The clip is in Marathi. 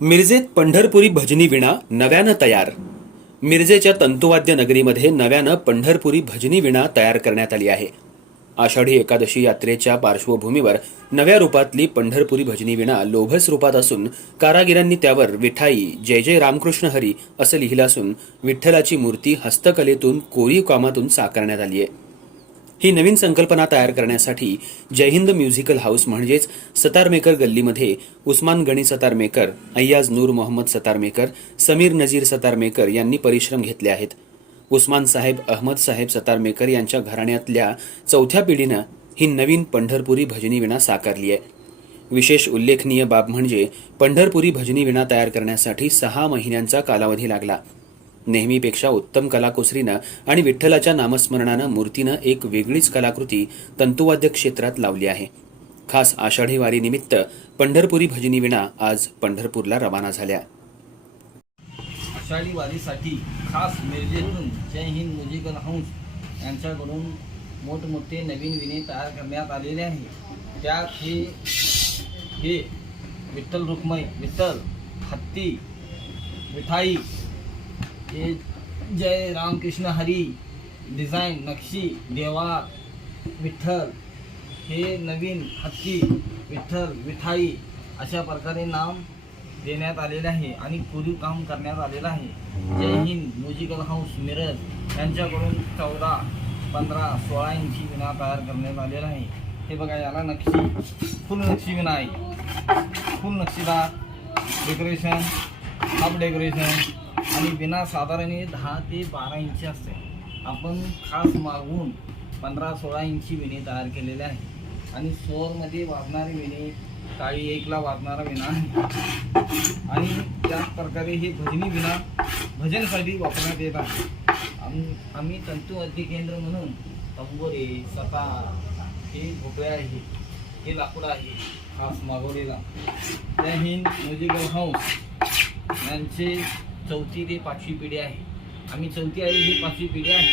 मिरजेत पंढरपुरी भजनी विणा नव्यानं तयार. मिरजेच्या तंतुवाद्य नगरीमध्ये नव्यानं पंढरपुरी भजनी विणा तयार करण्यात आली आहे. आषाढी एकादशी यात्रेच्या पार्श्वभूमीवर नव्या रूपातली पंढरपुरी भजनी विणा लोभस रूपात असून कारागिरांनी त्यावर विठाई जय जय रामकृष्ण हरी असं लिहिलं असून विठ्ठलाची मूर्ती हस्तकलेतून कोरीव कामातून साकारण्यात आली आहे. ही नवीन संकल्पना तयार करण्यासाठी जय हिंद म्युझिकल हाऊस म्हणजेच सतारमेकर गल्लीमध्ये उस्मान गणी सतारमेकर अय्याज नूर मोहम्मद सतारमेकर समीर नजीर सतारमेकर यांनी परिश्रम घेतले आहेत. उस्मान साहेब अहमद साहेब सतारमेकर यांच्या घराण्यातल्या चौथ्या पिढीनं ही नवीन पंढरपुरी भजनी विणा साकारली आहे. विशेष उल्लेखनीय बाब म्हणजे पंढरपुरी भजनी विणा तयार करण्यासाठी सहा महिन्यांचा कालावधी लागला. नेहमीपेक्षा उत्तम कलाकुसरीनं आणि विठ्ठलाच्या नामस्मरणानं मूर्तीनं एक वेगळीच कलाकृती तंतुवाद्य क्षेत्रात लावली आहे. खास आषाढी वारीनिमित्त पंढरपुरी भजनी विणा आज पंढरपूरला रवाना झाल्या. आषाढी वारीसाठी खास मिरजेतून जय हिंद म्युझिकल हाऊस यांच्याकडून मोठमोठे नवीन विणे तयार करण्यात आलेले आहे. त्यात हे हे विठ्ठल रुक्मय विठ्ठल हत्ती मिठाई हे जय रामकृष्ण हरी डिझाईन नक्षी देवा विठ्ठल. हे नवीन हत्ती विठ्ठल मिठाई अशा प्रकारे नाम देण्यात आलेले आहे आणि कोरीव काम करण्यात आलेलं आहे. जय हिंद म्युझिकल हाऊस मिरज यांच्याकडून चौदा पंधरा सोळा इंची विना तयार करण्यात आलेला आहे. हे बघा याला नक्षी फुल नक्षी विना आहे फुल नक्षीदार. डेकोरेशन हाफ डेकोरेशन आणि विना साधारण दहा ते बारा इंची असते. आपण खास मागवून पंधरा सोळा इंची विणे तयार केलेले आहे. आणि सोरमध्ये वाजणारे विणे काळी एकला वाजणारा विणा. आहे आणि त्याच प्रकारे हे भजनी विणा भजनसाठी वापरण्यात येत आहे. आम- आम्ही तंतुवाद्य केंद्र म्हणून तंबोरे सतार हे भोपळे आहे. हे लाकूड आहे खास मागवलेला. त्या हिंद म्युझिकल हाऊस. यांचे चौथी ते पाचवी पिढी आहे. आम्ही चौथी आहे ही पाचवी पिढी आहे.